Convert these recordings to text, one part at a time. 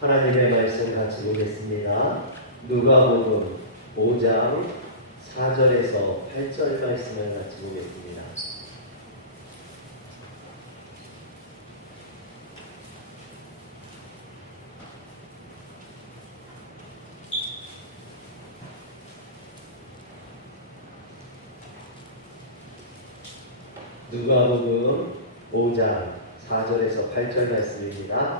하나님의 말씀 같이 보겠습니다. 누가복음 5장 4절에서 8절 말씀을 같이 보겠습니다. 누가복음 5장 4절에서 8절 말씀입니다.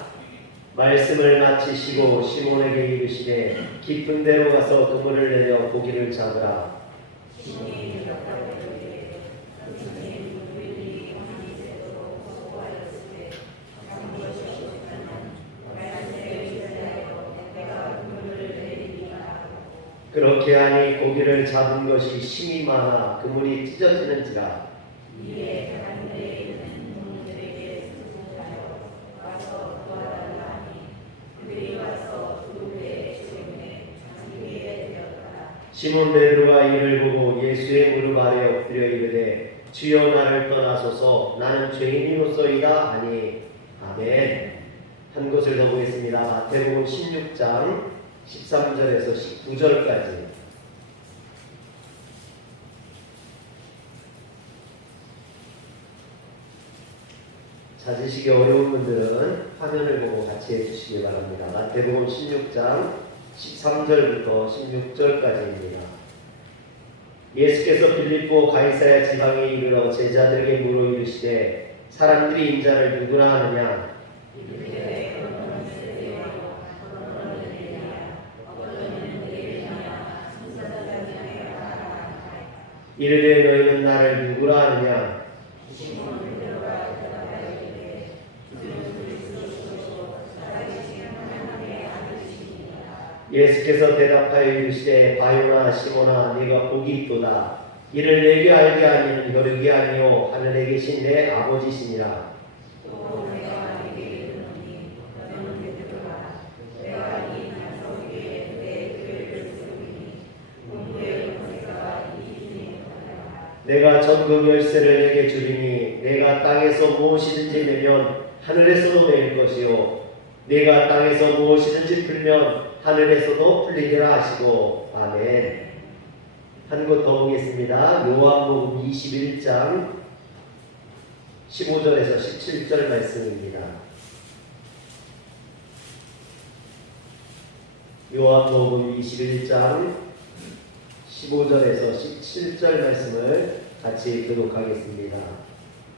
말씀을 마치시고 시몬에게 이르시되 깊은 데로 가서 그물을 내려 고기를 잡으라. 그렇게 하니 고기를 잡은 것이 심이 많아 그물이 찢어지는지라. 시몬 베드로가 이를 보고 예수의 무릎 아래 엎드려 이르되 주여 나를 떠나소서 나는 죄인이로소이다 하니 아멘. 한 곳을 더 보겠습니다. 마태복음 16장 13절에서 19절까지. 찾으시기 어려운 분들은 화면을 보고 같이 해주시기 바랍니다. 마태복음 16장 13절부터 16절까지입니다. 예수께서 빌립보 가이사랴 지방에 이르러 제자들에게 물어 이르시되 사람들이 인자를 누구라 하느냐? 이르되 너희는 나를 누구라 하느냐? 예수께서 대답하여 이르시되 바요나 시몬아 네가 복이 있도다. 이를 내게 알게 하니는 혈육이 아니요 하늘에 계신 내 아버지시니라. 내가 전국 열쇠를 내게 주리니 내가 땅에서 무엇이든지 내면 하늘에서도 내릴 것이요 내가 땅에서 무엇이든지 풀면 하늘에서도 풀리리라 하시고 아멘. 한 곳 더 보겠습니다. 요한복음 21장 15절에서 17절 말씀입니다. 요한복음 21장 15절에서 17절 말씀을 같이 교독하겠습니다.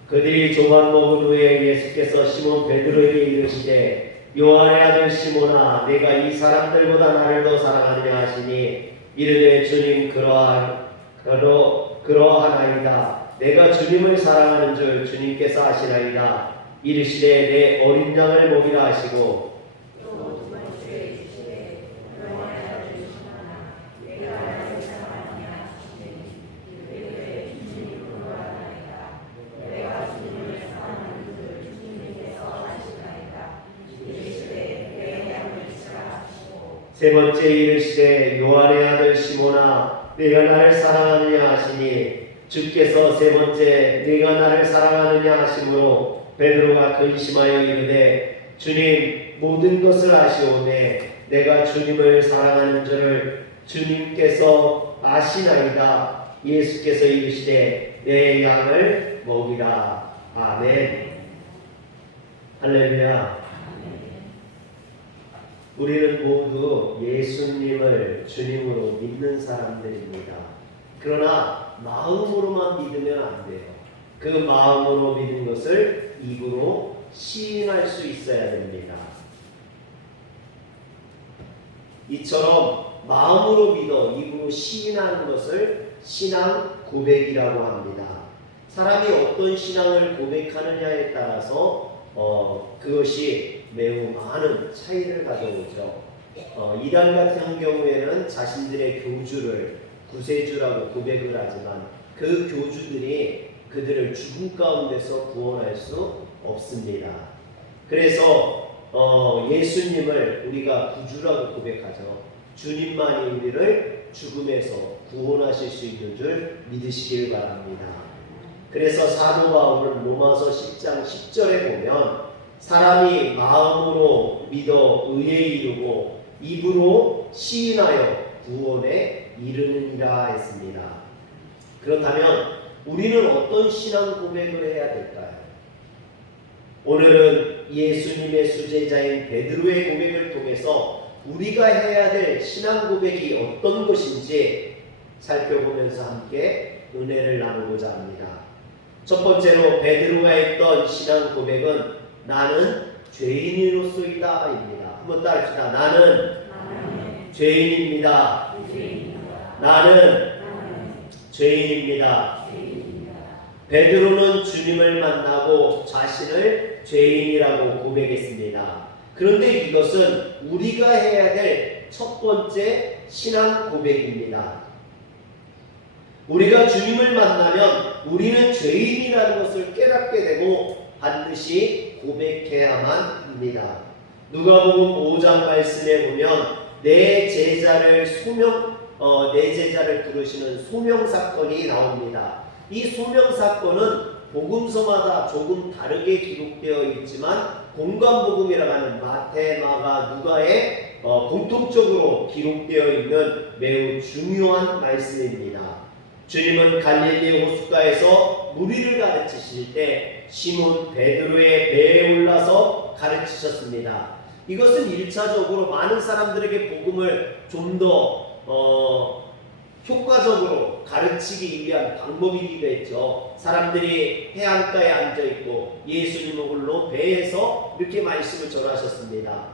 그들이 조반 먹은 후에 예수께서 시몬 베드로에게 이르시되 요한의 아들 시몬아 내가 이 사람들보다 나를 더 사랑하느냐 하시니 이르되 주님 그러하나이다. 내가 주님을 사랑하는 줄 주님께서 아시나이다. 이르시되 내 어린 양을 먹이라 하시고 세 번째 이르시되 요한의 아들 시몬아 네가 나를 사랑하느냐 하시니 주께서 세 번째 네가 나를 사랑하느냐 하시므로 베드로가 근심하여 이르되 주님 모든 것을 아시오매 내가 주님을 사랑하는 줄을 주님께서 아시나이다. 예수께서 이르시되 내 양을 먹이라. 아멘. 할렐루야. 우리는 모두 예수님을 주님으로 믿는 사람들입니다. 그러나 마음으로만 믿으면 안 돼요. 그 마음으로 믿는 것을 입으로 시인할 수 있어야 됩니다. 이처럼 마음으로 믿어 입으로 시인하는 것을 신앙 고백이라고 합니다. 사람이 어떤 신앙을 고백하느냐에 따라서 그것이 매우 많은 차이를 가져오죠. 이단 같은 경우에는 자신들의 교주를 구세주라고 고백을 하지만 그 교주들이 그들을 죽음 가운데서 구원할 수 없습니다. 그래서 예수님을 우리가 구주라고 고백하죠. 주님만이 우리를 죽음에서 구원하실 수 있는 줄 믿으시길 바랍니다. 그래서 사도 바울은 로마서 10장 10절에 보면 사람이 마음으로 믿어 의에 이르고 입으로 시인하여 구원에 이르느니라 했습니다. 그렇다면 우리는 어떤 신앙 고백을 해야 될까요? 오늘은 예수님의 수제자인 베드로의 고백을 통해서 우리가 해야 될 신앙 고백이 어떤 것인지 살펴보면서 함께 은혜를 나누고자 합니다. 첫 번째로 베드로가 했던 신앙 고백은 나는 죄인으로서이다입니다. 한번 따라합시다. 나는 죄인입니다. 나는 죄인입니다. 베드로는 주님을 만나고 자신을 죄인이라고 고백했습니다. 그런데 이것은 우리가 해야 될 첫 번째 신앙 고백입니다. 우리가 주님을 만나면 우리는 죄인이라는 것을 깨닫게 되고 반드시 고백해야만 합니다. 누가복음 5장 말씀에 보면 내 제자를 부르시는 소명 사건이 나옵니다. 이 소명 사건은 복음서마다 조금 다르게 기록되어 있지만 공관복음이라고 하는 마태, 마가, 누가에 공통적으로 기록되어 있는 매우 중요한 말씀입니다. 주님은 갈릴리 호숫가에서 무리를 가르치실 때 시몬 베드로의 배에 올라서 가르치셨습니다. 이것은 1차적으로 많은 사람들에게 복음을 좀 더 효과적으로 가르치기 위한 방법이기도 했죠. 사람들이 해안가에 앉아있고 예수님은 홀로 배에서 이렇게 말씀을 전하셨습니다.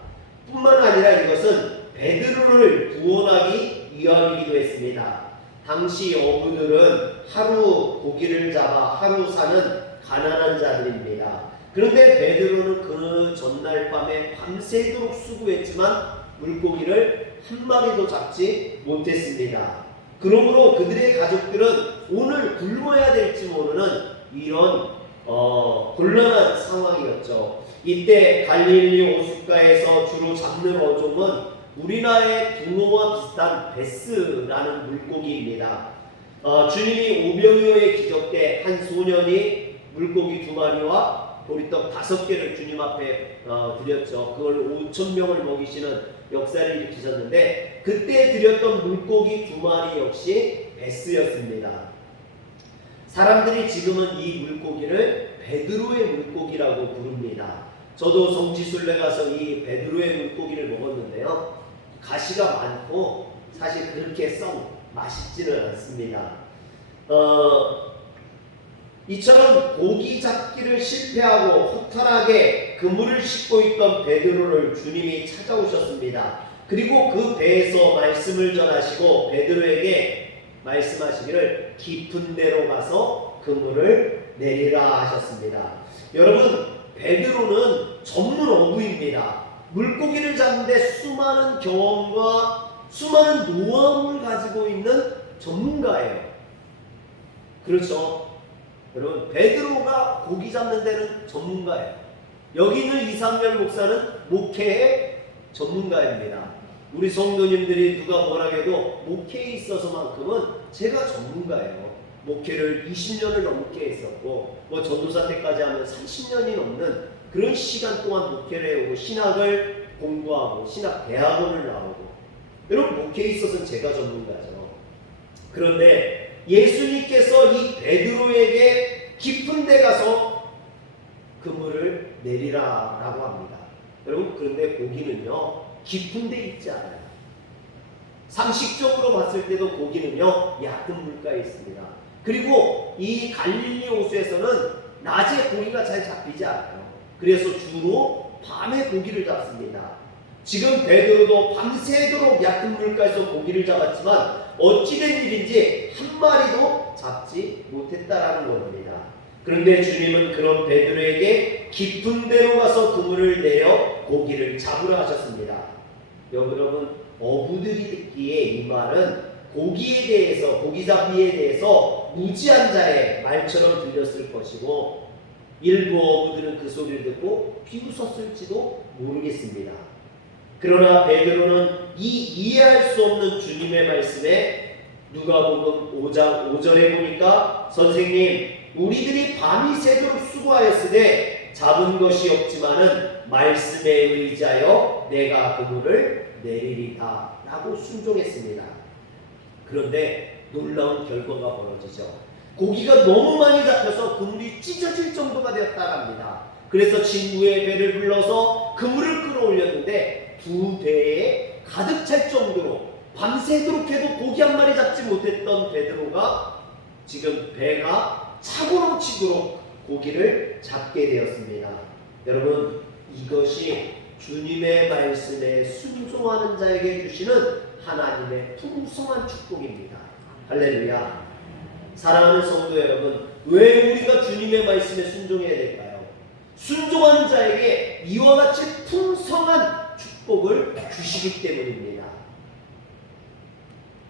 뿐만 아니라 이것은 베드로를 구원하기 위함이기도 했습니다. 당시 어부들은 하루 고기를 잡아 하루 사는 가난한 자들입니다. 그런데 베드로는 그 전날 밤에 밤새도록 수고했지만 물고기를 한 마리도 잡지 못했습니다. 그러므로 그들의 가족들은 오늘 굶어야 될지 모르는 이런 곤란한 상황이었죠. 이때 갈릴리 호숫가에서 주로 잡는 어종은 우리나라의 붕어와 비슷한 베스라는 물고기입니다. 주님이 오병이어의 기적 때 한 소년이 물고기 2마리와 보리떡 5개를 주님 앞에 드렸죠. 그걸 5,000명을 먹이시는 역사를 일으키셨는데 그때 드렸던 물고기 2마리 역시 베스였습니다. 사람들이 지금은 이 물고기를 베드로의 물고기라고 부릅니다. 저도 성지순례 가서 이 베드로의 물고기를 먹었는데요. 가시가 많고 사실 그렇게 썩 맛있지는 않습니다. 이처럼 고기 잡기를 실패하고 허탈하게 그물을 싣고 있던 베드로를 주님이 찾아오셨습니다. 그리고 그 배에서 말씀을 전하시고 베드로에게 말씀하시기를 깊은 데로 가서 그물을 내리라 하셨습니다. 여러분, 베드로는 전문 어부입니다. 물고기를 잡는데 수많은 경험과 수많은 노하우를 가지고 있는 전문가예요. 그렇죠? 여러분, 베드로가 고기 잡는 데는 전문가예요. 여기 있는 이상열 목사는 목회의 전문가입니다. 우리 성도님들이 누가 뭐라 해도 목회에 있어서만큼은 제가 전문가예요. 목회를 20년을 넘게 했었고 전도사 때까지 하면 30년이 넘는 그런 시간 동안 목회를 해오고 신학을 공부하고 신학 대학원을 나오고 여러분, 목회에 있어서는 제가 전문가죠. 그런데 예수님께서 이 베드로에게 깊은 데 가서 그물을 내리라 라고 합니다. 여러분, 그런데 고기는요 깊은 데 있지 않아요. 상식적으로 봤을 때도 고기는요 얕은 물가에 있습니다. 그리고 이 갈릴리 호수에서는 낮에 고기가 잘 잡히지 않아요. 그래서 주로 밤에 고기를 잡습니다. 지금 베드로도 밤새도록 얕은 물가에서 고기를 잡았지만 어찌된 일인지 한 마리도 잡지 못했다라는 겁니다. 그런데 주님은 그런 베드로에게 깊은 데로 가서 그물을 내려 고기를 잡으라 하셨습니다. 여러분, 어부들이 듣기에 이 말은 고기에 대해서, 고기 잡기에 대해서 무지한 자의 말처럼 들렸을 것이고 일부 어부들은 그 소리를 듣고 비웃었을지도 모르겠습니다. 그러나 베드로는 이 이해할 수 없는 주님의 말씀에 누가복음 5장 5절에 보니까 선생님, 우리들이 밤이 새도록 수고하였으되 잡은 것이 없지만은 말씀에 의지하여 내가 그물을 내리리다 라고 순종했습니다. 그런데 놀라운 결과가 벌어지죠. 고기가 너무 많이 잡혀서 그물이 찢어질 정도가 되었다고 합니다. 그래서 친구의 배를 불러서 그물을 끌어올렸는데 두 배에 가득 찰 정도로 밤새도록 해도 고기 한 마리 잡지 못했던 베드로가 지금 배가 차고 넘치도록 고기를 잡게 되었습니다. 여러분, 이것이 주님의 말씀에 순종하는 자에게 주시는 하나님의 풍성한 축복입니다. 할렐루야. 사랑하는 성도 여러분, 왜 우리가 주님의 말씀에 순종해야 될까요? 순종하는 자에게 이와 같이 풍성한 축복을 주시기 때문입니다.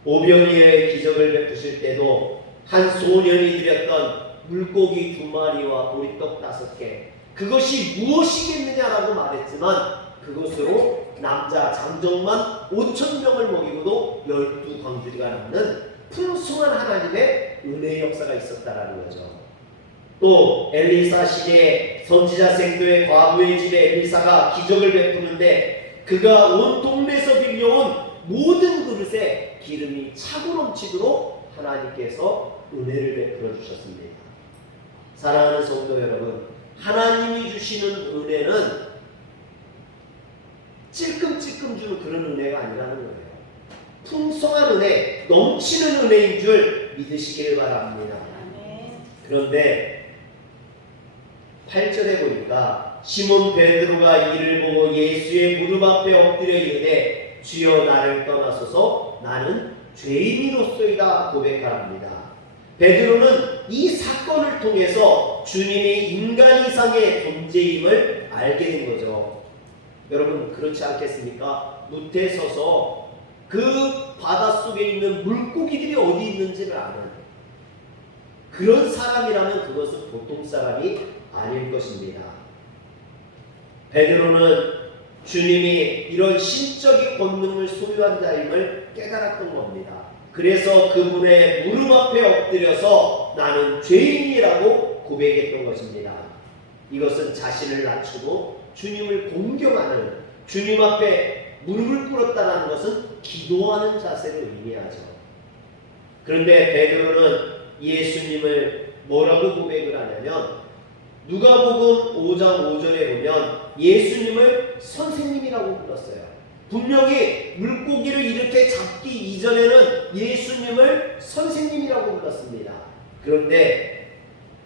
오병이어의 기적을 베푸실 때도 한 소년이 드렸던 물고기 2마리와 보리떡 5개, 그것이 무엇이겠느냐라고 말했지만 그것으로 남자 장정만 5,000명을 먹이고도 12광주리가 남는 풍성한 하나님의 은혜의 역사가 있었다라는 거죠. 또 엘리사 시대에 선지자 생도의 과부의 집에 엘리사가 기적을 베푸는데 그가 온 동네에서 빌려온 모든 그릇에 기름이 차고 넘치도록 하나님께서 은혜를 베풀어 주셨습니다. 사랑하는 성도 여러분, 하나님이 주시는 은혜는 찔끔찔끔 주는 그런 은혜가 아니라는 거예요. 풍성한 은혜, 넘치는 은혜인 줄 믿으시길 바랍니다. 그런데 8절에 보니까 시몬 베드로가 이를 보고 예수의 무릎 앞에 엎드려 이르되 주여 나를 떠나소서 나는 죄인이로소이다 고백하랍니다. 베드로는 이 사건을 통해서 주님이 인간 이상의 존재임을 알게 된 거죠. 여러분, 그렇지 않겠습니까? 무태 서서 그 바닷속에 있는 물고기들이 어디 있는지를 아는 그런 사람이라면 그것은 보통 사람이 아닐 것입니다. 베드로는 주님이 이런 신적인 권능을 소유한 자임을 깨달았던 겁니다. 그래서 그분의 무릎 앞에 엎드려서 나는 죄인이라고 고백했던 것입니다. 이것은 자신을 낮추고 주님을 공경하는, 주님 앞에 무릎을 꿇었다는 것은 기도하는 자세를 의미하죠. 그런데 베드로는 예수님을 뭐라고 고백을 하냐면 누가복음 5장 5절에 보면 예수님을 선생님이라고 불렀어요. 분명히 물고기를 이렇게 잡기 이전에는 예수님을 선생님이라고 불렀습니다. 그런데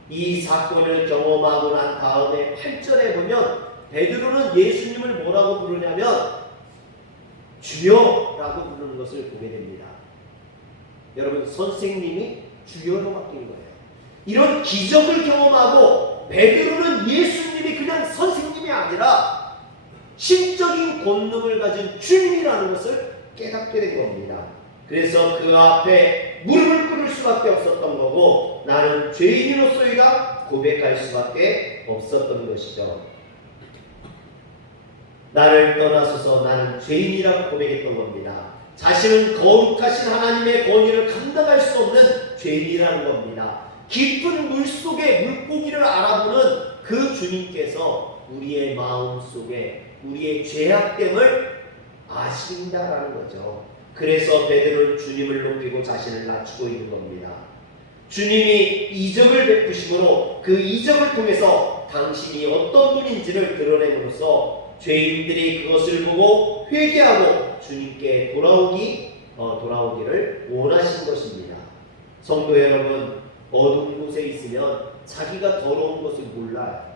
이 사건을 경험하고 난 다음에 8절에 보면 베드로는 예수님을 뭐라고 부르냐면 주여라고 부르는 것을 보게 됩니다. 여러분, 선생님이 주여로 바뀐 거예요. 이런 기적을 경험하고 베드로는 예수님이 그냥 선생님이 아니라 신적인 권능을 가진 주님이라는 것을 깨닫게 된 겁니다. 그래서 그 앞에 무릎을 꿇을 수밖에 없었던 거고 나는 죄인으로서이다 고백할 수밖에 없었던 것이죠. 나를 떠나소서 나는 죄인이라고 고백했던 겁니다. 자신은 거룩하신 하나님의 권위를 감당할 수 없는 죄인이라는 겁니다. 깊은 물속에 물고기를 알아보는 그 주님께서 우리의 마음 속에 우리의 죄악됨을 아신다라는 거죠. 그래서 베드로는 주님을 높이고 자신을 낮추고 있는 겁니다. 주님이 이적을 베푸심으로 그 이적을 통해서 당신이 어떤 분인지를 드러냄으로써 죄인들이 그것을 보고 회개하고 주님께 돌아오기를 원하신 것입니다. 성도 여러분, 어두운 곳에 있으면 자기가 더러운 것을 몰라요.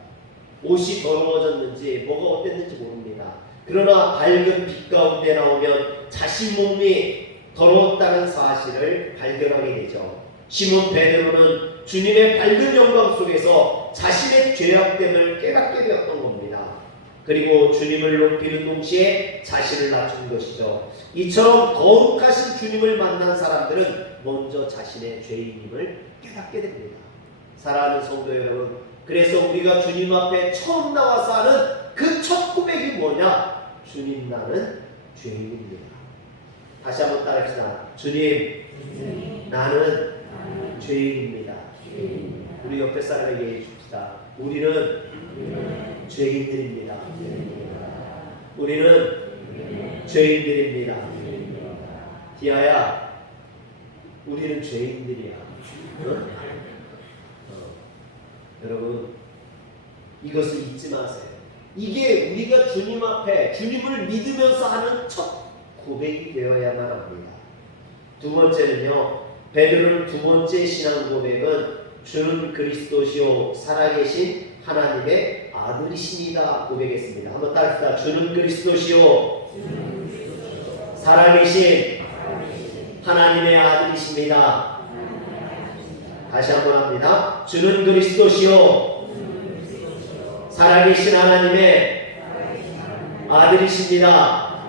옷이 더러워졌는지 뭐가 어땠는지 모릅니다. 그러나 밝은 빛 가운데 나오면 자신 몸이 더러웠다는 사실을 발견하게 되죠. 시몬 베드로는 주님의 밝은 영광 속에서 자신의 죄악됨을 깨닫게 되었던 겁니다. 그리고 주님을 높이는 동시에 자신을 낮춘 것이죠. 이처럼 거룩하신 주님을 만난 사람들은 먼저 자신의 죄인임을 깨닫게 됩니다. 사랑하는 성도 여러분, 그래서 우리가 주님 앞에 처음 나와서 하는 그 첫 고백이 뭐냐? 주님, 나는 죄인입니다. 다시 한번 따라합시다. 주님, 나는 죄인입니다. 우리 옆에 사람에게 얘기해 줍시다. 우리는 죄인들입니다. 우리는 죄인들입니다. 디아야, 우리는 죄인들이야. 여러분, 이것을 잊지 마세요. 이게 우리가 주님 앞에 주님을 믿으면서 하는 첫 고백이 되어야만 합니다. 두 번째는요, 베드로는 두 번째 신앙 고백은 주는 그리스도시요 살아계신 하나님의 아들이십니다 고백했습니다. 한번 따라합시다. 주는 그리스도시요 살아계신 하나님의 아들이십니다. 다시 한번 합니다. 주는 그리스도시요 살아계신 하나님의 아들이십니다.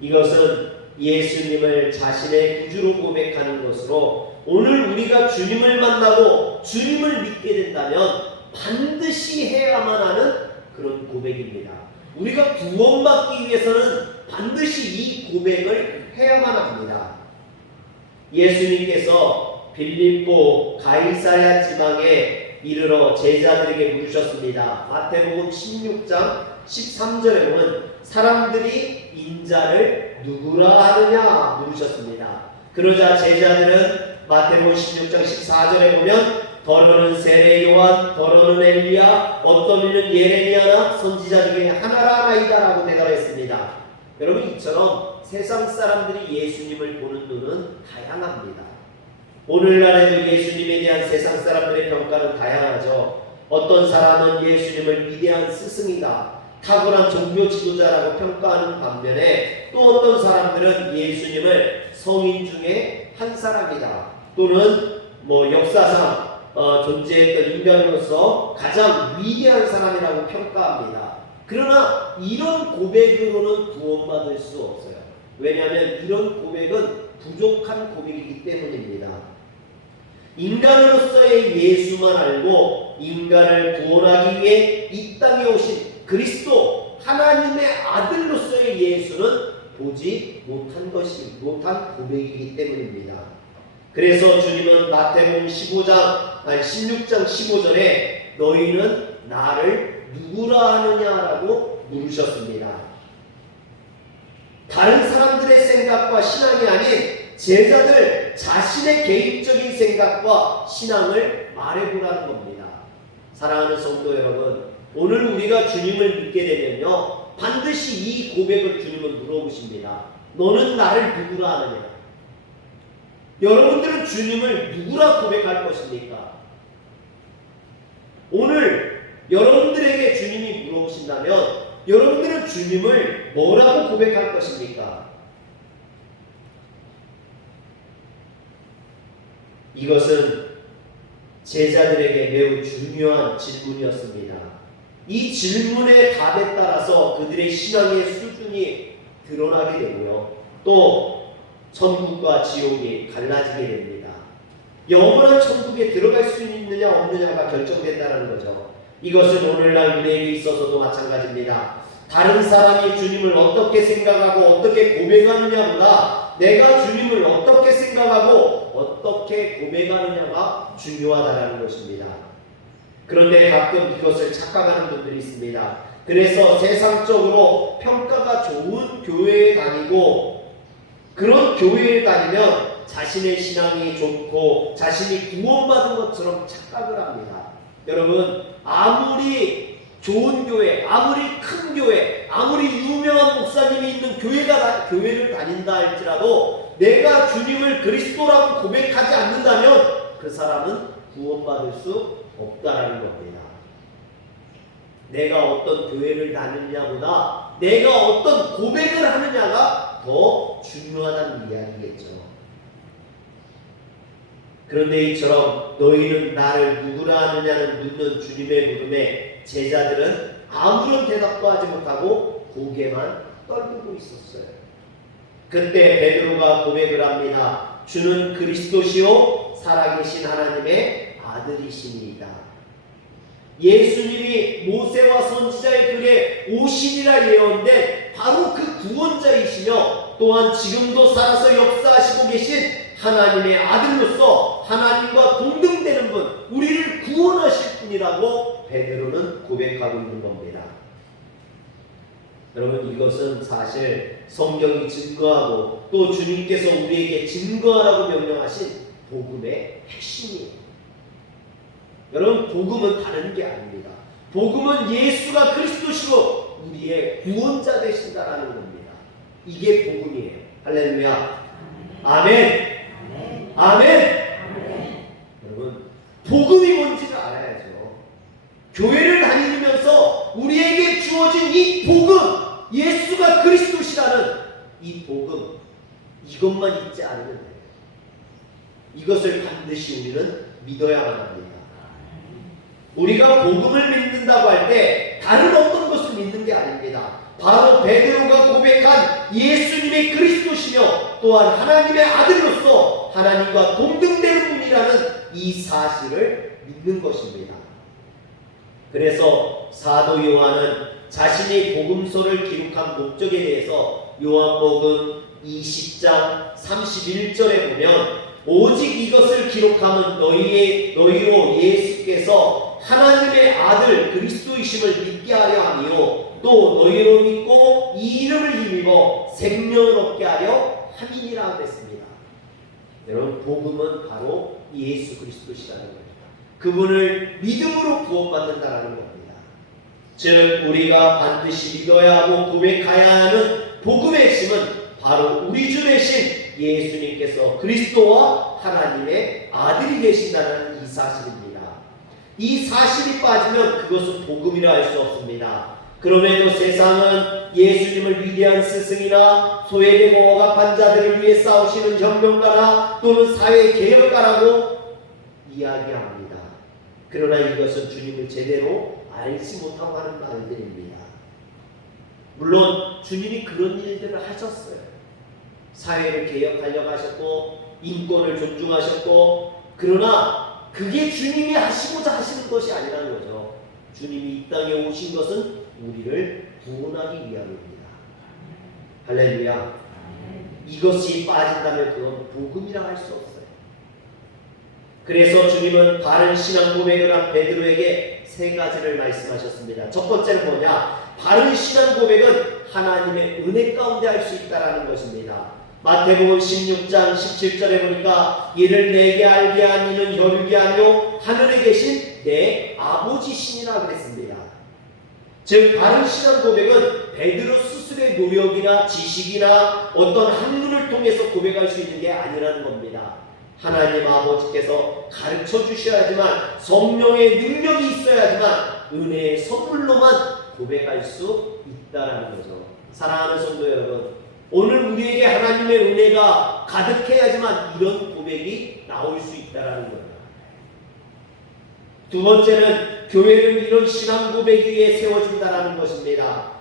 이것은 예수님을 자신의 구주로 고백하는 것으로 오늘 우리가 주님을 만나고 주님을 믿게 된다면 반드시 해야만 하는 그런 고백입니다. 우리가 구원받기 위해서는 반드시 이 고백을 해야만 합니다. 예수님께서 빌립보 가이사랴 지방에 이르러 제자들에게 물으셨습니다. 마태복음 16장 13절에 보면 사람들이 인자를 누구라 하느냐 물으셨습니다. 그러자 제자들은 마태복음 16장 14절에 보면 더러는 세례 요한, 더러는 엘리야, 어떤 이는 예레미야나 선지자 중에 하나라 하나이다 라고 대답했습니다. 여러분, 이처럼 세상 사람들이 예수님을 보는 눈은 다양합니다. 오늘날에도 예수님에 대한 세상 사람들의 평가는 다양하죠. 어떤 사람은 예수님을 위대한 스승이다, 탁월한 종교 지도자라고 평가하는 반면에 또 어떤 사람들은 예수님을 성인 중에 한 사람이다, 또는 역사상 존재했던 인간으로서 가장 위대한 사람이라고 평가합니다. 그러나 이런 고백으로는 구원받을 수 없어요. 왜냐하면 이런 고백은 부족한 고백이기 때문입니다. 인간으로서의 예수만 알고 인간을 구원하기 위해 이 땅에 오신 그리스도 하나님의 아들로서의 예수는 보지 못한 고백이기 때문입니다. 그래서 주님은 마태복음 16장 15절에 너희는 나를 누구라 하느냐라고 물으셨습니다. 다른 사람들의 생각과 신앙이 아닌 제자들 자신의 개인적인 생각과 신앙을 말해보라는 겁니다. 사랑하는 성도 여러분, 오늘 우리가 주님을 믿게 되면요, 반드시 이 고백을 주님은 물어보십니다. 너는 나를 누구라 하느냐? 여러분들은 주님을 누구라 고백할 것입니까? 오늘 여러분들에게 주님이 물어보신다면 여러분들은 주님을 뭐라고 고백할 것입니까? 이것은 제자들에게 매우 중요한 질문이었습니다. 이 질문의 답에 따라서 그들의 신앙의 수준이 드러나게 되고요, 또 천국과 지옥이 갈라지게 됩니다. 영원한 천국에 들어갈 수 있느냐 없느냐가 결정된다는 거죠. 이것은 오늘날 우리에게 있어서도 마찬가지입니다. 다른 사람이 주님을 어떻게 생각하고 어떻게 고백하느냐보다 내가 주님을 어떻게 생각하고 어떻게 고백하느냐가 중요하다는 것입니다. 그런데 가끔 이것을 착각하는 분들이 있습니다. 그래서 세상적으로 평가가 좋은 교회에 다니고 그런 교회에 다니면 자신의 신앙이 좋고 자신이 구원받은 것처럼 착각을 합니다. 여러분, 아무리 좋은 교회, 아무리 큰 교회, 아무리 유명한 목사님이 있는 교회를 다닌다 할지라도 내가 주님을 그리스도라고 고백하지 않는다면 그 사람은 구원받을 수 없다라는 겁니다. 내가 어떤 교회를 다니느냐보다 내가 어떤 고백을 하느냐가 더 중요하다는 이야기겠죠. 그런데 이처럼 너희는 나를 누구라 하느냐는 묻는 주님의 물음에 제자들은 아무런 대답도 하지 못하고 고개만 떨구고 있었어요. 그때 베드로가 고백을 합니다. 주는 그리스도시요 살아계신 하나님의 아들이십니다. 예수님이 모세와 선지자의 글에 오시리라 예언된 바로 그 구원자이시며 또한 지금도 살아서 역사하시고 계신 하나님의 아들로서 하나님과 동등되는 분, 우리를 구원하실 뿐이라고 베드로는 고백하고 있는 겁니다. 여러분, 이것은 사실 성경이 증거하고 또 주님께서 우리에게 증거하라고 명령하신 복음의 핵심이에요. 여러분, 복음은 다른 게 아닙니다. 복음은 예수가 그리스도시고 우리의 구원자 되신다라는 겁니다. 이게 복음이에요. 할렐루야. 아멘. 아멘. 여러분, 복음이 뭔지를 알아야죠. 교회를 다니면서 우리에게 주어진 이 복음, 예수가 그리스도시라는 이 복음, 이것만 잊지 않으면 돼요. 이것을 반드시 우리는 믿어야만 합니다. 우리가 복음을 믿는다고 할 때 다른 어떤 것을 믿는 게 아닙니다. 바로 베드로가 고백한 예수님이 그리스도시며 또한 하나님의 아들로서 하나님과 동등되는 분이라는 이 사실을 믿는 것입니다. 그래서 사도 요한은 자신이 복음서를 기록한 목적에 대해서 요한복음 20장 31절에 보면 오직 이것을 기록하면 너희로 예수께서 하나님의 아들 그리스도이심을 믿게 하려 함이요 또 너희로 믿고 이 이름을 힘입어 생명을 얻게 하려 함이니라 그랬습니다. 여러분, 복음은 바로 예수 그리스도시라는 겁니다. 그분을 믿음으로 구원받는다라는 겁니다. 즉 우리가 반드시 믿어야 하고 고백해야 하는 복음의 핵심은 바로 우리 주 되신 예수님께서 그리스도와 하나님의 아들이 되신다는 이 사실입니다. 이 사실이 빠지면 그것은 복음이라 할 수 없습니다. 그럼에도 세상은 예수님을 위대한 스승이나 소외되고 억압한 자들을 위해 싸우시는 혁명가나 또는 사회 개혁가라고 이야기합니다. 그러나 이것은 주님을 제대로 알지 못하고 하는 말들입니다. 물론 주님이 그런 일들을 하셨어요. 사회를 개혁하려고 하셨고 인권을 존중하셨고, 그러나 그게 주님이 하시고자 하시는 것이 아니라는 거죠. 주님이 이 땅에 오신 것은 우리를 구원하기 위함입니다. 할렐루야. 이것이 빠진다면 그건 복음이라 할 수 없어요. 그래서 주님은 바른 신앙 고백을 한 베드로에게 세 가지를 말씀하셨습니다. 첫 번째는 뭐냐? 바른 신앙 고백은 하나님의 은혜 가운데 할 수 있다라는 것입니다. 마태복음 16장 17절에 보니까 이를 내게 알게 한 이는 혈육이 아니요 하늘에 계신 내 아버지시니라 그랬습니다. 즉 바른 신앙 고백은 베드로 스스로의 노력이나 지식이나 어떤 학문을 통해서 고백할 수 있는 게 아니라는 겁니다. 하나님 아버지께서 가르쳐 주셔야지만, 성령의 능력이 있어야지만 은혜의 선물로만 고백할 수 있다라는 거죠. 사랑하는 성도 여러분, 오늘 우리에게 하나님의 은혜가 가득해야지만 이런 고백이 나올 수 있다라는 거예요. 두 번째는 교회를 이런 신앙 고백 위에 세워준다라는 것입니다.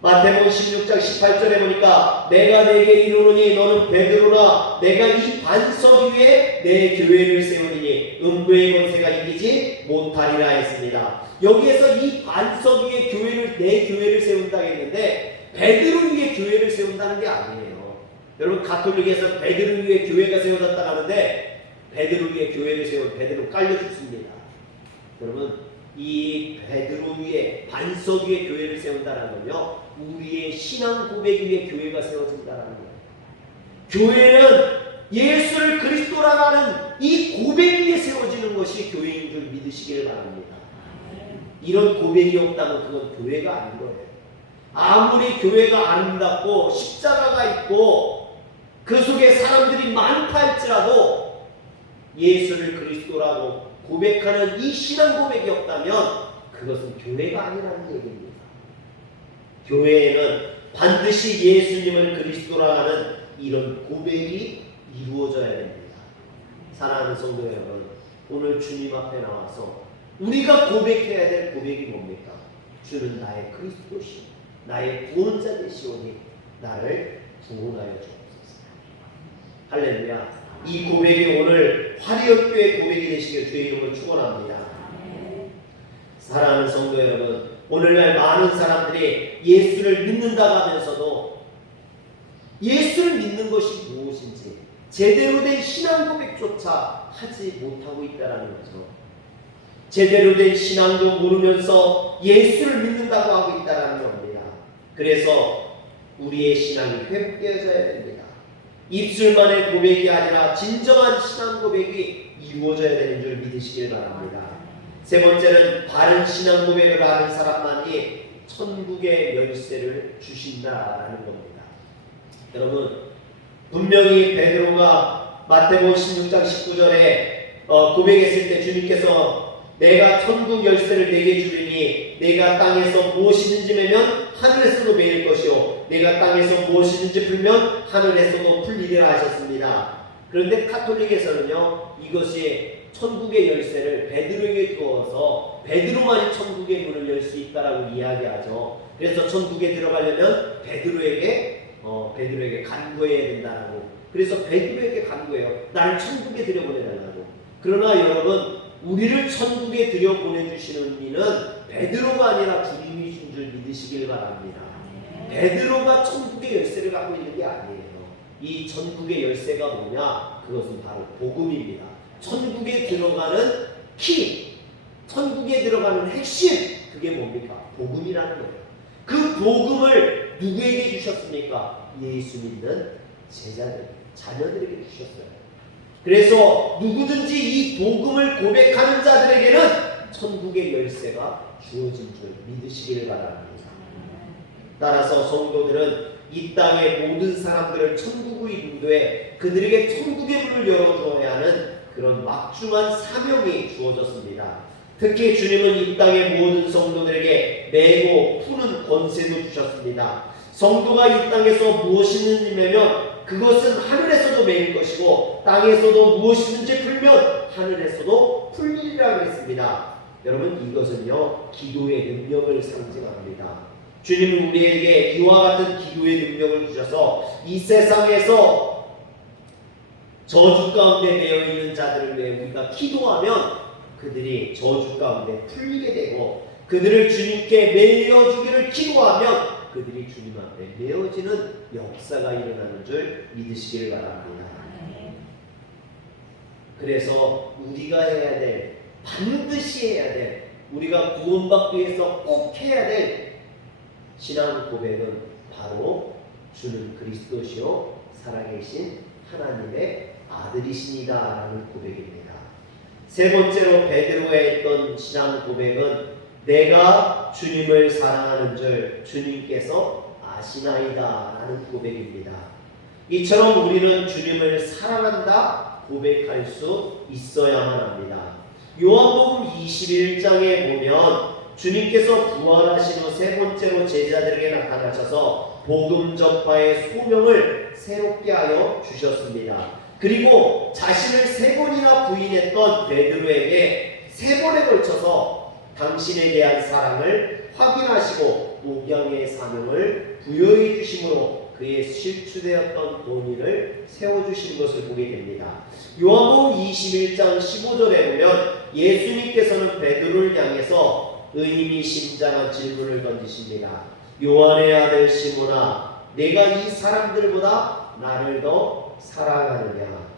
마태복음 16장 18절에 보니까 내가 내게 이르노니 너는 베드로라 내가 이 반석 위에 내 교회를 세우리니 음부의 권세가 이기지 못하리라 했습니다. 여기에서 이 반석 위에 내 교회를 세운다 했는데 베드로 위에 교회를 세운다는 게 아니에요. 여러분, 가톨릭에서 베드로 위에 교회가 세워졌다 하는데 베드로 위에 교회를 세우면 베드로 깔려 죽습니다. 여러분, 이 베드로 위에 반석 위에 교회를 세운다는 건요, 우리의 신앙 고백 위에 교회가 세워진다는 거예요. 교회는 예수를 그리스도라고 하는 이 고백 위에 세워지는 것이 교회인 줄 믿으시기를 바랍니다. 이런 고백이 없다면 그건 교회가 아닌 거예요. 아무리 교회가 아름답고 십자가가 있고 그 속에 사람들이 많다 할지라도 예수를 그리스도라고 고백하는 이 신앙 고백이 없다면 그것은 교회가 아니라는 얘기입니다. 교회에는 반드시 예수님을 그리스도라 하는 이런 고백이 이루어져야 됩니다. 사랑하는 성도 여러분, 오늘 주님 앞에 나와서 우리가 고백해야 될 고백이 뭡니까? 주는 나의 그리스도시, 나의 구원자 되시오니 나를 구원하여 주옵소서. 할렐루야. 이 고백이 오늘 화려교회 고백이 되시길 주의 이름으로 축원합니다. 사랑하는 성도 여러분, 오늘날 많은 사람들이 예수를 믿는다고 하면서도 예수를 믿는 것이 무엇인지 제대로 된 신앙 고백조차 하지 못하고 있다는 거죠. 제대로 된 신앙도 모르면서 예수를 믿는다고 하고 있다는 겁니다. 그래서 우리의 신앙이 회복되어져야 됩니다. 입술만의 고백이 아니라 진정한 신앙 고백이 이루어져야 되는 줄 믿으시길 바랍니다. 세 번째는 바른 신앙 고백을 하는 사람만이 천국의 열쇠를 주신다라는 겁니다. 여러분, 분명히 베드로가 마태복음 16장 19절에 고백했을 때 주님께서 내가 천국 열쇠를 내게 주리니 내가 땅에서 무엇이든지 매면 하늘에서도 매일 것이요 내가 땅에서 무엇이든지 풀면 하늘에서도 풀리리라 하셨습니다. 그런데 카톨릭에서는요, 이것이 천국의 열쇠를 베드로에게 두어서 베드로만이 천국의 문을 열 수 있다라고 이야기하죠. 그래서 천국에 들어가려면 베드로에게 간구해야 된다라고. 그래서 베드로에게 간구해요. 나를 천국에 들여보내달라고. 그러나 여러분, 우리를 천국에 들여보내주시는 이는 베드로가 아니라 주님이신 줄 믿으시길 바랍니다. 베드로가 천국의 열쇠를 갖고 있는 게 아니에요. 이 천국의 열쇠가 뭐냐? 그것은 바로 복음입니다. 천국에 들어가는 키, 천국에 들어가는 핵심, 그게 뭡니까? 복음이라는 거예요. 그 복음을 누구에게 주셨습니까? 예수 믿는 제자들, 자녀들에게 주셨어요. 그래서 누구든지 이 복음을 고백하는 자들에게는 천국의 열쇠가 주어진 줄 믿으시기를 바랍니다. 따라서 성도들은 이 땅의 모든 사람들을 천국으로 인도해 그들에게 천국의 문을 열어주어야 하는 그런 막중한 사명이 주어졌습니다. 특히 주님은 이 땅의 모든 성도들에게 매고 푸는 권세도 주셨습니다. 성도가 이 땅에서 무엇이든지 매면 그것은 하늘에서도 매일 것이고 땅에서도 무엇이든지 풀면 하늘에서도 풀리리라 그랬습니다. 여러분, 이것은요, 기도의 능력을 상징합니다. 주님은 우리에게 이와 같은 기도의 능력을 주셔서 이 세상에서 저주 가운데 매여 있는 자들을 위해 우리가 기도하면 그들이 저주 가운데 풀리게 되고, 그들을 주님께 매여주기를 기도하면 그들이 주님 앞에 매어지는 역사가 일어나는 줄 믿으시기를 바랍니다. 그래서 우리가 해야 될, 반드시 해야 될, 우리가 구원받기 위해서 꼭 해야 될 신앙 고백은 바로 주는 그리스도시요 살아계신 하나님의 아들이시니다 라는 고백입니다. 세 번째로 베드로가 했던 신앙 고백은 내가 주님을 사랑하는 줄 주님께서 아시나이다 라는 고백입니다. 이처럼 우리는 주님을 사랑한다 고백할 수 있어야만 합니다. 요한복음 21장에 보면 주님께서 부활하신 후 세 번째로 제자들에게 나타나셔서 복음 전파의 소명을 새롭게 하여 주셨습니다. 그리고 자신을 세 번이나 부인했던 베드로에게 세 번에 걸쳐서 당신에 대한 사랑을 확인하시고 목양의 사명을 부여해 주심으로 그의 실추되었던 본인을 세워주신 것을 보게 됩니다. 요한복음 21장 15절에 보면 예수님께서는 베드로를 향해서 의미 심장한 질문을 던지십니다. 요한의 아들 시몬아, 내가 이 사람들보다 나를 더 사랑하느냐?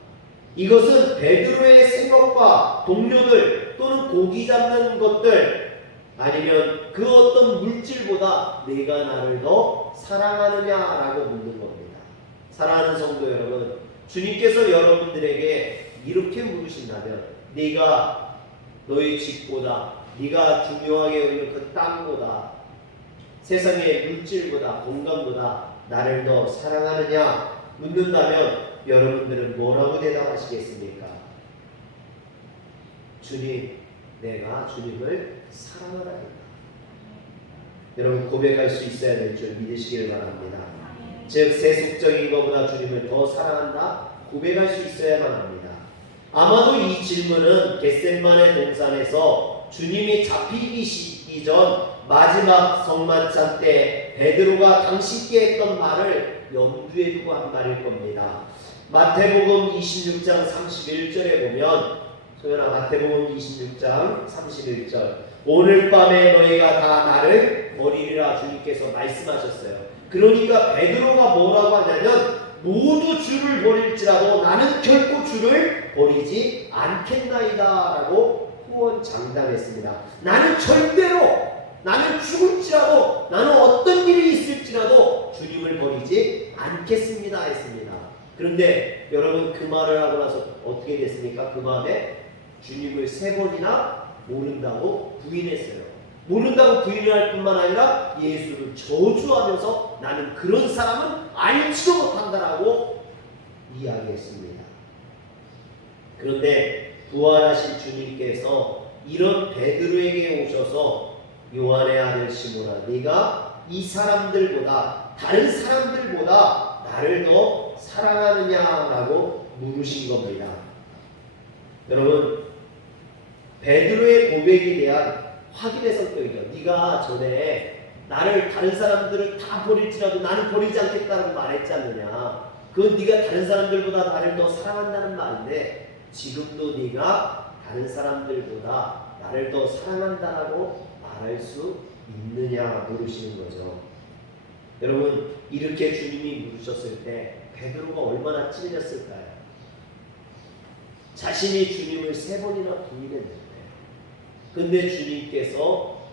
이것은 베드로의 생각과 동료들 또는 고기 잡는 것들 아니면 그 어떤 물질보다 내가 나를 더 사랑하느냐라고 묻는 겁니다. 사랑하는 성도 여러분, 주님께서 여러분들에게 이렇게 물으신다면 네가 너의 집보다, 네가 중요하게 여기는 그 땅보다, 세상의 물질보다, 공간보다 나를 더 사랑하느냐 묻는다면 여러분들은 뭐라고 대답하시겠습니까? 주님, 내가 주님을 사랑하나이다. 여러분, 고백할 수 있어야 될 줄 믿으시기를 바랍니다. 즉 세속적인 것보다 주님을 더 사랑한다 고백할 수 있어야만 합니다. 아마도 이 질문은 겟세마네 동산에서 주님이 잡히기 전 마지막 성만찬 때 베드로가 당신께 했던 말을 염두에 두고 한 말일 겁니다. 마태복음 26장 31절에 보면, 소연아, 마태복음 26장 31절, 오늘 밤에 너희가 다 나를 버리리라 주님께서 말씀하셨어요. 그러니까 베드로가 뭐라고 하냐면 모두 주를 버릴지라도 나는 결코 주를 버리지 않겠나이다 라고 승부원장담했습니다. 나는 절대로, 나는 죽을지라도, 나는 어떤 일이 있을지라도 주님을 버리지 않겠습니다 했습니다. 그런데 여러분, 그 말을 하고 나서 어떻게 됐습니까? 그 마음에 주님을 3번이나 모른다고 부인했어요. 모른다고 부인할 뿐만 아니라 예수를 저주하면서 나는 그런 사람은 알지도 못한다라고 이야기했습니다. 그런데 부활하신 주님께서 이런 베드로에게 오셔서 요한의 아들 시몬아, 네가 이 사람들보다, 다른 사람들보다 나를 더 사랑하느냐라고 물으신 겁니다. 여러분, 베드로의 고백에 대한 확인의 성격이죠. 네가 전에 나를, 다른 사람들을 다 버릴지라도 나는 버리지 않겠다고 말했지 않느냐. 그건 네가 다른 사람들보다 나를 더 사랑한다는 말인데, 지금도 네가 다른 사람들보다 나를 더 사랑한다라고 말할 수 있느냐 물으시는 거죠. 여러분, 이렇게 주님이 물으셨을 때 베드로가 얼마나 찔렸을까요? 자신이 주님을 3번이나 부인했는데, 근데 주님께서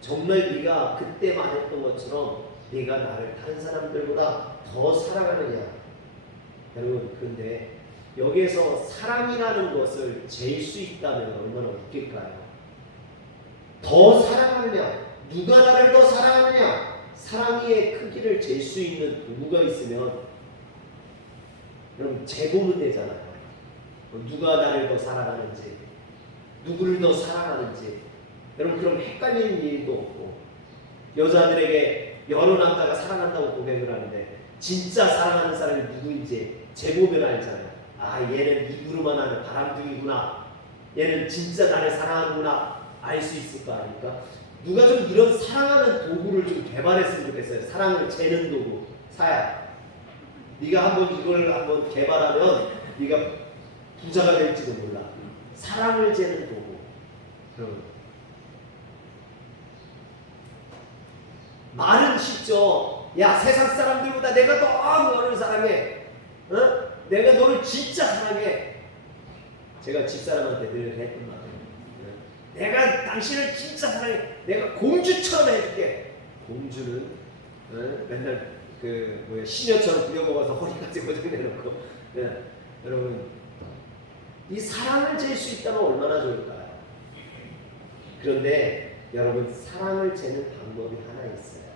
정말 네가 그때 말했던 것처럼 네가 나를 다른 사람들보다 더 사랑하느냐. 여러분, 그런데 여기에서 사랑이라는 것을 잴 수 있다면 얼마나 웃길까요? 더 사랑하느냐, 누가 나를 더 사랑하느냐, 사랑의 크기를 잴 수 있는 도구가 있으면 여러분 재보면 되잖아요. 누가 나를 더 사랑하는지, 누구를 더 사랑하는지. 여러분, 그럼 헷갈리는 일도 없고, 여자들에게 여러 남자가 사랑한다고 고백을 하는데 진짜 사랑하는 사람이 누구인지 재보면 알잖아요. 아, 얘는 입으로만 하는 바람둥이구나, 얘는 진짜 나를 사랑하는구나, 알 수 있을 거 아닙니까? 누가 좀 이런 사랑하는 도구를 좀 개발했으면 좋겠어요. 사랑을 재는 도구. 사야, 네가 한번 이걸 한번 개발하면 네가 부자가 될지도 몰라. 사랑을 재는 도구. 말은 쉽죠. 야, 세상 사람들보다 내가 너무 너를 사랑해. 어? 내가 너를 진짜 사랑해. 제가 집사람한테 늘 했던 말이에요. 내가 당신을 진짜 사랑해. 내가 공주처럼 해줄게. 공주는 맨날 시녀처럼 부려먹어서 허리까지 고정내놓고. 여러분, 이 사랑을 잴 수 있다면 얼마나 좋을까요? 그런데 여러분, 사랑을 재는 방법이 하나 있어요.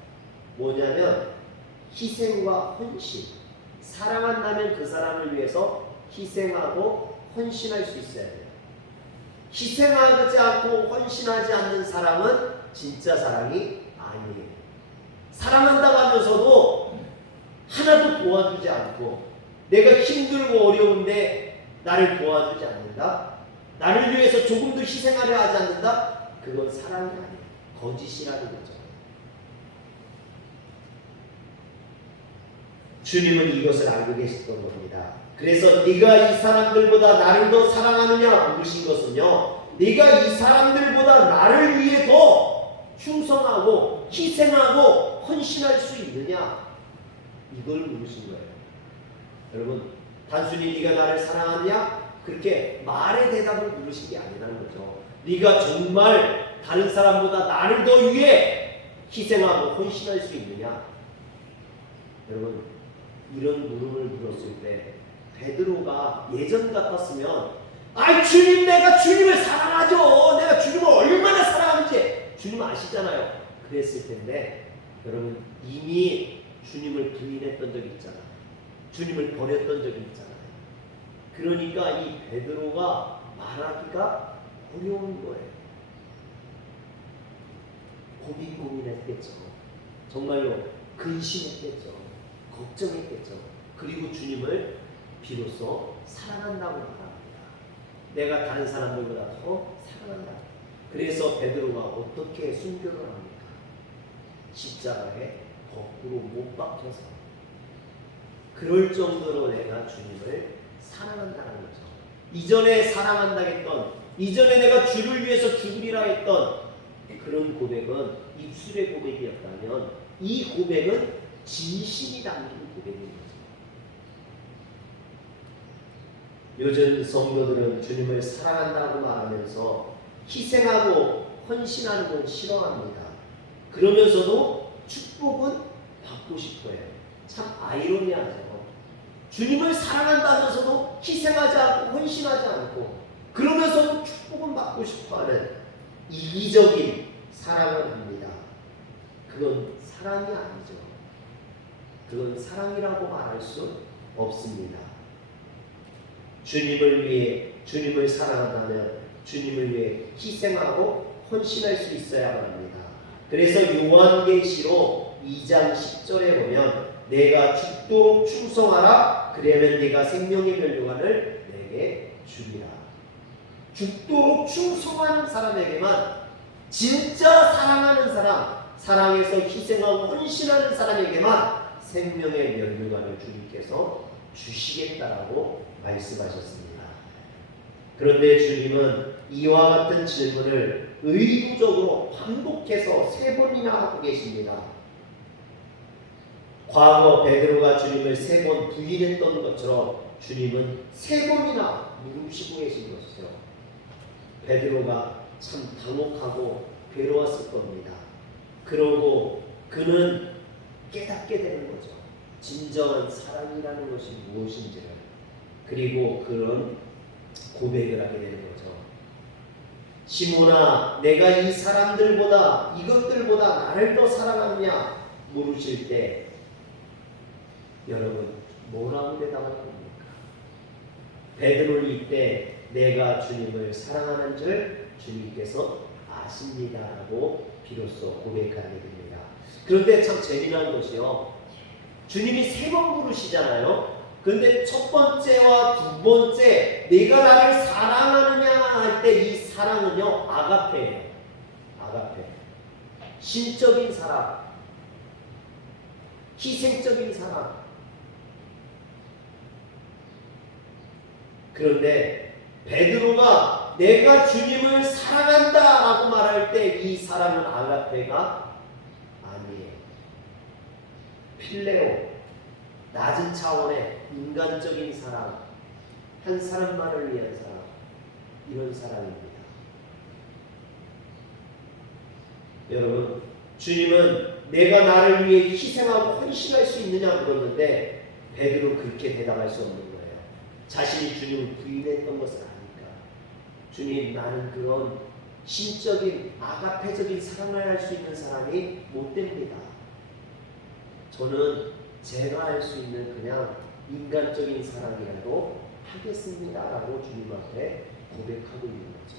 뭐냐면 희생과 헌신. 사랑한다면 그 사람을 위해서 희생하고 헌신할 수 있어야 돼요. 희생하지 않고 헌신하지 않는 사랑은 진짜 사랑이 아니에요. 사랑한다고 하면서도 하나도 도와주지 않고, 내가 힘들고 어려운데 나를 도와주지 않는다, 나를 위해서 조금도 희생하려 하지 않는다, 그건 사랑이 아니에요. 거짓이라는 거죠. 주님은 이것을 알고 계셨던 겁니다. 그래서 네가 이 사람들보다 나를 더 사랑하느냐 물으신 것은요, 네가 이 사람들보다 나를 위해 더 충성하고 희생하고 헌신할 수 있느냐, 이걸 물으신 거예요. 여러분, 단순히 네가 나를 사랑하느냐 그렇게 말의 대답을 물으신 게 아니라는 거죠. 네가 정말 다른 사람보다 나를 더 위해 희생하고 헌신할 수 있느냐. 여러분, 이런 물음을 물었을 때 베드로가 예전 같았으면, 아이 주님, 내가 주님을 사랑하죠, 내가 주님을 얼마나 사랑하는지 주님 아시잖아요, 그랬을 텐데, 여러분, 이미 주님을 부인했던 적이 있잖아요. 주님을 버렸던 적이 있잖아요. 그러니까 이 베드로가 말하기가 어려운 거예요. 고민했겠죠. 정말로 근심했겠죠. 걱정했겠죠. 그리고 주님을 비로소 사랑한다고 말합니다. 내가 다른 사람들보다 더 사랑한다. 그래서 베드로가 어떻게 순교를 합니까? 십자가에 거꾸로 못 박혀서. 그럴 정도로 내가 주님을 사랑한다는 거죠. 이전에 사랑한다 했던, 이전에 내가 주를 위해서 죽으리라 했던 그런 고백은 입술의 고백이었다면, 이 고백은 진심이 담긴 고백인 거죠. 요즘 성도들은 주님을 사랑한다고 말하면서 희생하고 헌신하는 건 싫어합니다. 그러면서도 축복은 받고 싶어요. 참 아이러니하죠. 주님을 사랑한다면서도 희생하지 않고 헌신하지 않고 그러면서도 축복은 받고 싶어하는 이기적인 사랑을 합니다. 그건 사랑이 아니죠. 그건 사랑이라고 말할 수 없습니다. 주님을 위해, 주님을 사랑한다면 주님을 위해 희생하고 헌신할 수 있어야 합니다. 그래서 요한계시록 2장 10절에 보면 내가 죽도록 충성하라 그러면 네가 생명의 면류관을 내게 주리라. 죽도록 충성하는 사람에게만, 진짜 사랑하는 사람, 사랑해서 희생하고 헌신하는 사람에게만 생명의 면류관을 주님께서 주시겠다라고 말씀하셨습니다. 그런데 주님은 이와 같은 질문을 의도적으로 반복해서 3번이나 하고 계십니다. 과거 베드로가 주님을 3번 부인했던 것처럼 주님은 3번이나 물으시고 계신 것이죠. 베드로가 참 당혹하고 괴로웠을 겁니다. 그러고 그는 깨닫게 되는 거죠. 진정한 사랑이라는 것이 무엇인지를. 그리고 그런 고백을 하게 되는 거죠. 시몬아, 내가 이 사람들보다, 이것들보다 나를 더 사랑하느냐 물으실 때 여러분 뭐라고 대답할 겁니까? 베드로는 이때 내가 주님을 사랑하는 줄 주님께서 아십니다라고 비로소 고백하게 됩니다. 그런데 참 재미난 것이요, 주님이 3번 부르시잖아요. 근데 첫 번째와 두 번째 내가 나를 사랑하느냐 할 때 이 사랑은요 아가페예요. 아가페, 신적인 사랑, 희생적인 사랑. 그런데 베드로가 내가 주님을 사랑한다라고 말할 때 이 사랑은 아가페가 아니에요. 필레오, 낮은 차원의 인간적인 사랑, 한 사람만을 위한 사랑, 이런 사랑입니다. 여러분, 주님은 내가 나를 위해 희생하고 헌신할 수 있느냐 물었는데 베드로 그렇게 대답할 수 없는 거예요. 자신이 주님을 부인했던 것을 아니까. 주님, 나는 그런 신적인 아가페적인 사랑을 할 수 있는 사람이 못 됩니다. 저는 제가 할 수 있는 그냥 인간적인 사랑이라도 하겠습니다라고 주님 앞에 고백하고 있는 거죠.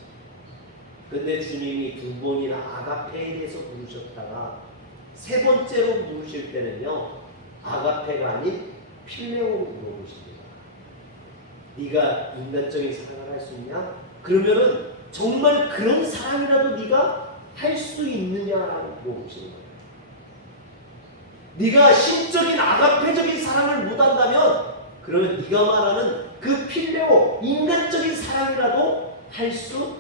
근데 주님이 2번이나 아가페에 대해서 부르셨다가 3번째로 부르실 때는요 아가페가 아닌 필레오로 물어보십니다. 네가 인간적인 사랑을 할 수 있냐? 그러면은 정말 그런 사랑이라도 네가 할 수 있느냐라고 물어보시는 거예요. 네가 신적인 아가페적인 사랑을 못한다면 그러면 네가 말하는 그 필레오 인간적인 사랑이라도 할 수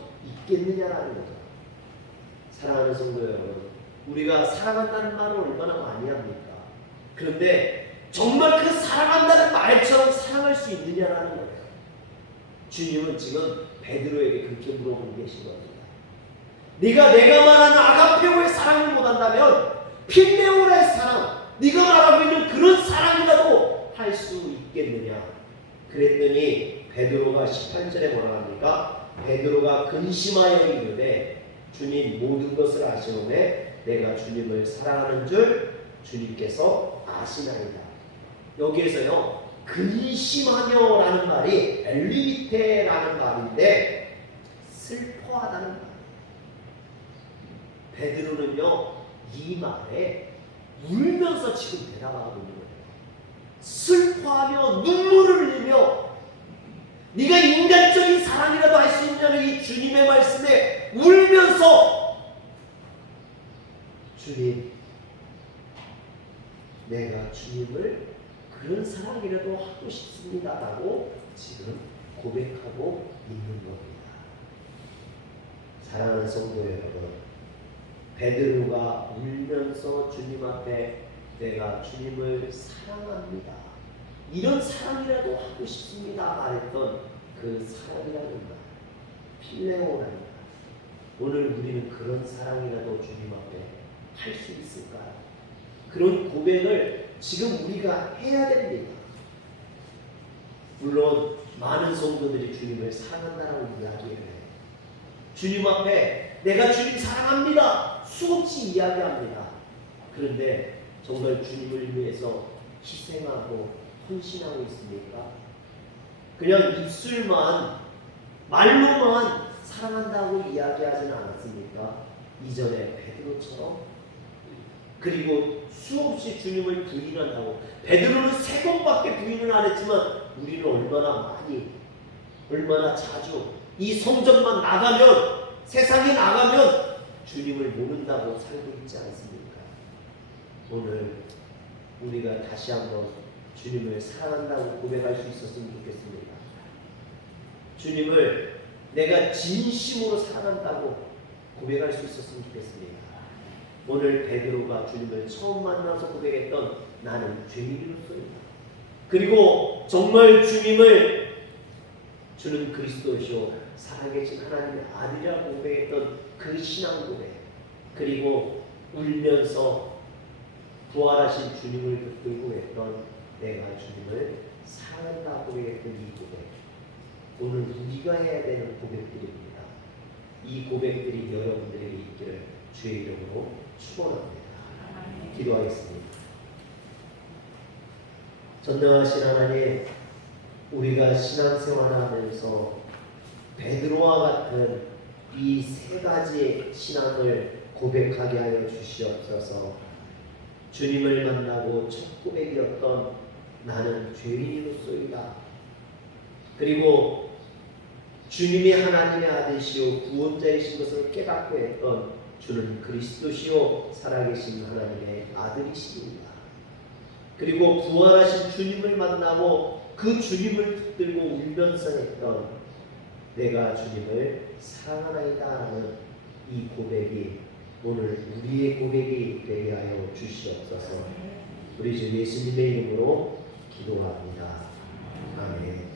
있겠느냐라는 거죠. 사랑하는 성도 여러분, 우리가 사랑한다는 말을 얼마나 많이 합니까? 그런데 정말 그 사랑한다는 말처럼 사랑할 수 있느냐라는 거예요. 주님은 지금 베드로에게 그렇게 물어보고 계신 겁니다. 내가 말하는 아가페오의 사랑을 못한다면 필레오의 사랑, 네가 말하고 있는 그런 사랑이라도 할 수 있겠느냐? 그랬더니 베드로가 18절에 뭐라 합니까? 베드로가 근심하여 이르되 주님 모든 것을 아시오매 내가 주님을 사랑하는 줄 주님께서 아시나이다. 여기에서요 근심하며라는 말이 엘리미테라는 말인데 슬퍼하다는 말. 베드로는요 이 말에 울면서 지금 대답하고 있는 거예요. 슬퍼하며 눈물을 흘리며 네가 인간적인 사랑이라도 할 수 있냐는 이 주님의 말씀에 울면서 주님, 내가 주님을 그런 사랑이라도 하고 싶습니다 라고 지금 고백하고 있는 겁니다. 사랑하는 성도 여러분, 베드로가 울면서 주님 앞에 내가 주님을 사랑합니다, 이런 사랑이라도 하고 싶습니다 말했던 그 사랑이라는 말, 필레오라는 말, 오늘 우리는 그런 사랑이라도 주님 앞에 할 수 있을까요? 그런 고백을 지금 우리가 해야 됩니다. 물론 많은 성도들이 주님을 사랑한다라고 이야기를 해요. 주님 앞에 내가 주님 사랑합니다 수없이 이야기합니다. 그런데 정말 주님을 위해서 희생하고 헌신하고 있습니까? 그냥 입술만 말로만 사랑한다고 이야기하지는 않았습니까? 이전에 베드로처럼. 그리고 수없이 주님을 부인한다고. 베드로는 3번밖에 부인을 안 했지만 우리는 얼마나 많이, 얼마나 자주 이 성전만 나가면, 세상에 나가면 주님을 모른다고 살고 있지 않습니까? 오늘 우리가 다시 한번 주님을 사랑한다고 고백할 수 있었으면 좋겠습니다. 주님을 내가 진심으로 사랑한다고 고백할 수 있었으면 좋겠습니다. 오늘 베드로가 주님을 처음 만나서 고백했던 나는 죄인으로서이다. 그리고 정말 주님을 주는 그리스도시요 살아계신 하나님의 아들이라고 고백했던 그 신앙 고백, 그리고 울면서 부활하신 주님을 붙들고 했던 내가 주님을 사랑한다고 고백했던 이 고백, 오늘 우리가 해야 되는 고백들입니다. 이 고백들이 여러분들에게 있기를 주의 이름으로 축원합니다. 기도하겠습니다. 전능하신 하나님, 우리가 신앙생활하면서 베드로와 같은 이 3가지의 신앙을 고백하게 하여 주시옵소서. 주님을 만나고 첫 고백이었던 나는 죄인으로서이다. 그리고 주님이 하나님의 아들이시오 구원자이신 것을 깨닫고 했던 주는 그리스도시요 살아계신 하나님의 아들이십니다. 그리고 부활하신 주님을 만나고 그 주님을 붙들고 울면서 했던 내가 주님을 사랑하나이다 하는 이 고백이 오늘 우리의 고백이 되게 하여 주시옵소서. 우리 주 예수님의 이름으로 기도합니다. 아멘.